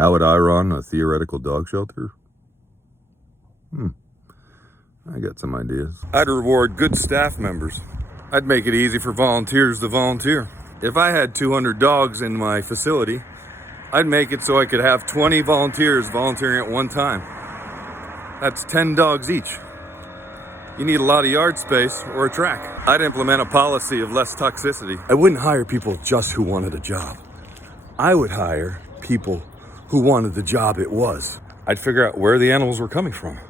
How would I run a theoretical dog shelter? I got some ideas. I'd reward good staff members. I'd make it easy for volunteers to volunteer. If I had 200 dogs in my facility, I'd make it so I could have 20 volunteers volunteering at one time. That's 10 dogs each. You need a lot of yard space or a track. I'd implement a policy of less toxicity. I wouldn't hire people just who wanted a job. I would hire people who wanted the job it was. I'd figure out where the animals were coming from.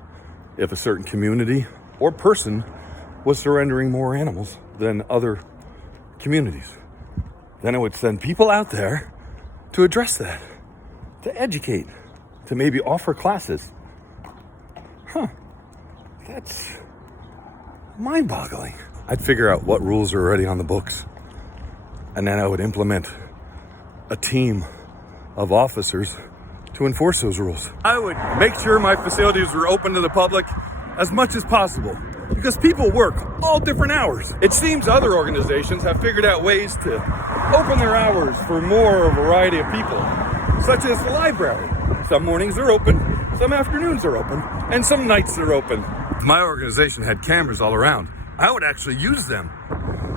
If a certain community or person was surrendering more animals than other communities, then I would send people out there to address that, to educate, to maybe offer classes. That's mind-boggling. I'd figure out what rules are already on the books, and then I would implement a team of officers to enforce those rules. I would make sure my facilities were open to the public as much as possible, because people work all different hours. It seems other organizations have figured out ways to open their hours for more variety of people, such as the library. Some mornings are open, some afternoons are open, and some nights are open. If my organization had cameras all around, I would actually use them.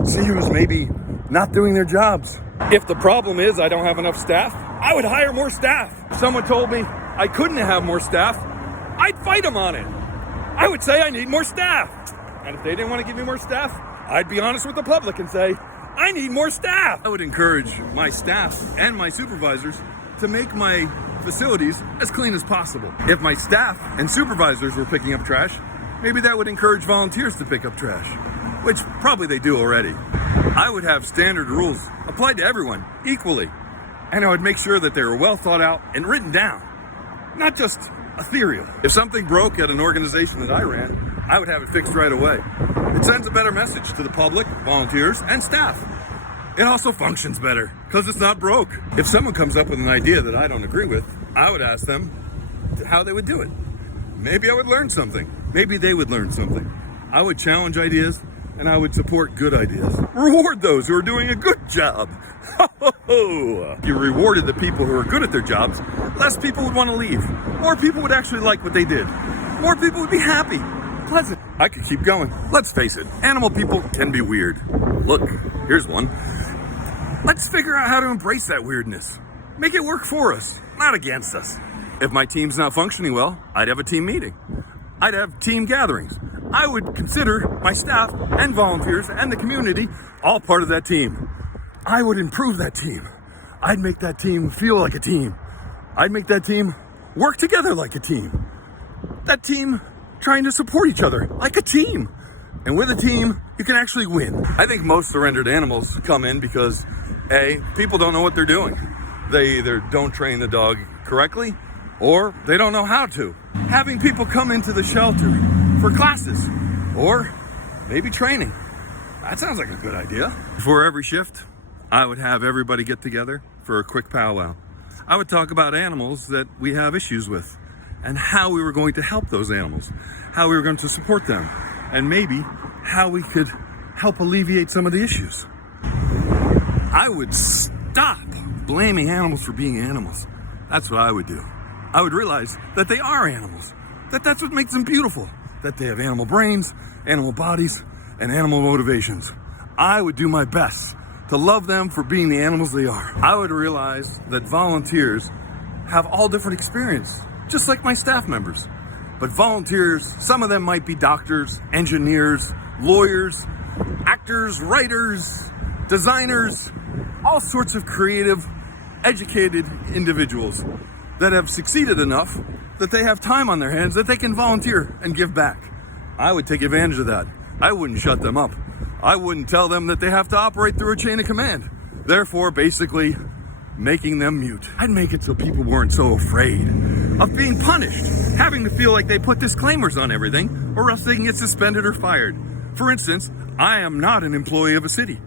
See who's maybe not doing their jobs. If the problem is I don't have enough staff, I would hire more staff. If someone told me I couldn't have more staff, I'd fight them on it. I would say I need more staff. And if they didn't want to give me more staff, I'd be honest with the public and say, I need more staff. I would encourage my staff and my supervisors to make my facilities as clean as possible. If my staff and supervisors were picking up trash, maybe that would encourage volunteers to pick up trash, which probably they do already. I would have standard rules applied to everyone equally, and I would make sure that they were well thought out and written down, not just ethereal. If something broke at an organization that I ran, I would have it fixed right away. It sends a better message to the public, volunteers, and staff. It also functions better because it's not broke. If someone comes up with an idea that I don't agree with, I would ask them how they would do it. Maybe I would learn something. Maybe they would learn something. I would challenge ideas, and I would support good ideas. Reward those who are doing a good job. If you rewarded the people who are good at their jobs, less people would want to leave. More people would actually like what they did. More people would be happy, pleasant. I could keep going. Let's face it, animal people can be weird. Look, here's one. Let's figure out how to embrace that weirdness. Make it work for us, not against us. If my team's not functioning well, I'd have a team meeting. I'd have team gatherings. I would consider my staff and volunteers and the community all part of that team. I would improve that team. I'd make that team feel like a team. I'd make that team work together like a team. That team trying to support each other like a team. And with a team, you can actually win. I think most surrendered animals come in because, A, people don't know what they're doing. They either don't train the dog correctly or they don't know how to. Having people come into the shelter for classes or maybe training. That sounds like a good idea. Before every shift, I would have everybody get together for a quick powwow. I would talk about animals that we have issues with and how we were going to help those animals, how we were going to support them, and maybe how we could help alleviate some of the issues. I would stop blaming animals for being animals. That's what I would do. I would realize that they are animals, that's what makes them beautiful, that they have animal brains, animal bodies, and animal motivations. I would do my best to love them for being the animals they are. I would realize that volunteers have all different experience, just like my staff members. But volunteers, some of them might be doctors, engineers, lawyers, actors, writers, designers, all sorts of creative, educated individuals that have succeeded enough that they have time on their hands that they can volunteer and give back. I would take advantage of that. I wouldn't shut them up. I wouldn't tell them that they have to operate through a chain of command, therefore basically making them mute. I'd make it so people weren't so afraid of being punished, having to feel like they put disclaimers on everything or else they can get suspended or fired. For instance, I am not an employee of a city.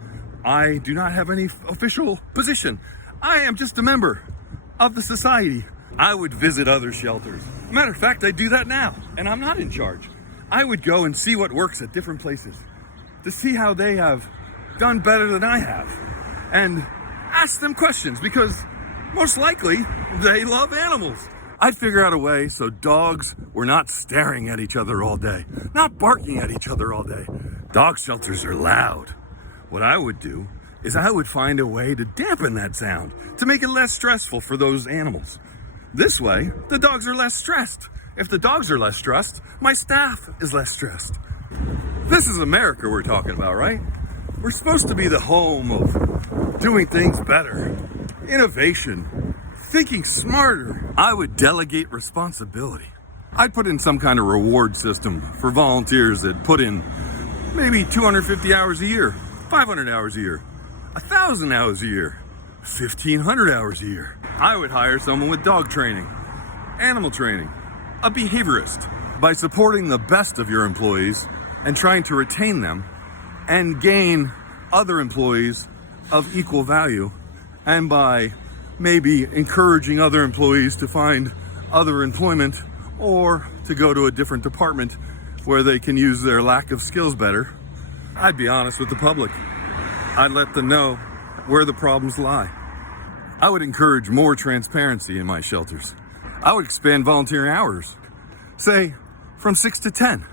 I do not have any official position. I am just a member of the society. I would visit other shelters. Matter of fact, I do that now, and I'm not in charge. I would go and see what works at different places to see how they have done better than I have and ask them questions, because most likely they love animals. I'd figure out a way so dogs were not staring at each other all day, not barking at each other all day. Dog shelters are loud. What I would do is I would find a way to dampen that sound, to make it less stressful for those animals. This way, the dogs are less stressed. If the dogs are less stressed, my staff is less stressed. This is America we're talking about, right? We're supposed to be the home of doing things better, innovation, thinking smarter. I would delegate responsibility. I'd put in some kind of reward system for volunteers that put in maybe 250 hours a year, 500 hours a year, 1,000 hours a year, 1,500 hours a year. I would hire someone with dog training, animal training, a behaviorist. By supporting the best of your employees and trying to retain them and gain other employees of equal value, and by maybe encouraging other employees to find other employment or to go to a different department where they can use their lack of skills better, I'd be honest with the public. I'd let them know where the problems lie. I would encourage more transparency in my shelters. I would expand volunteering hours, say from 6 to 10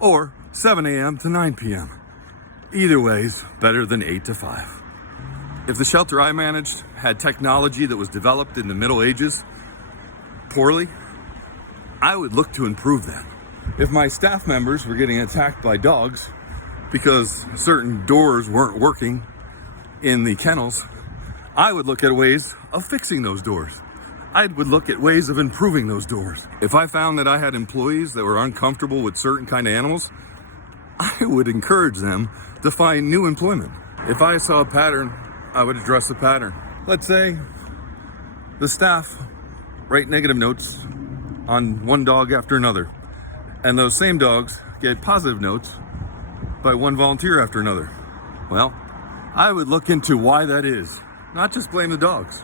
or 7 a.m. to 9 p.m. Either way's better than 8 to 5. If the shelter I managed had technology that was developed in the Middle Ages poorly, I would look to improve that. If my staff members were getting attacked by dogs because certain doors weren't working in the kennels, I would look at ways of fixing those doors. I would look at ways of improving those doors. If I found that I had employees that were uncomfortable with certain kind of animals, I would encourage them to find new employment. If I saw a pattern, I would address the pattern. Let's say the staff write negative notes on one dog after another, and those same dogs get positive notes by one volunteer after another. Well, I would look into why that is. Not just blame the dogs,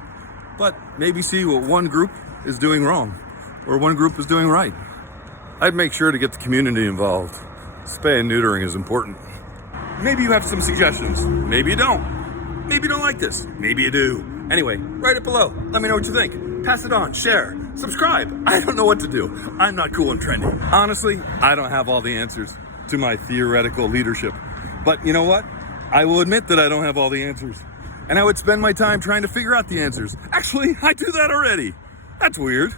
but maybe see what one group is doing wrong or one group is doing right. I'd make sure to get the community involved. Spay and neutering is important. Maybe you have some suggestions. Maybe you don't. Maybe you don't like this. Maybe you do. Anyway, write it below. Let me know what you think. Pass it on, share, subscribe. I don't know what to do. I'm not cool and trendy. Honestly, I don't have all the answers to my theoretical leadership. But you know what? I will admit that I don't have all the answers. And I would spend my time trying to figure out the answers. Actually, I do that already. That's weird.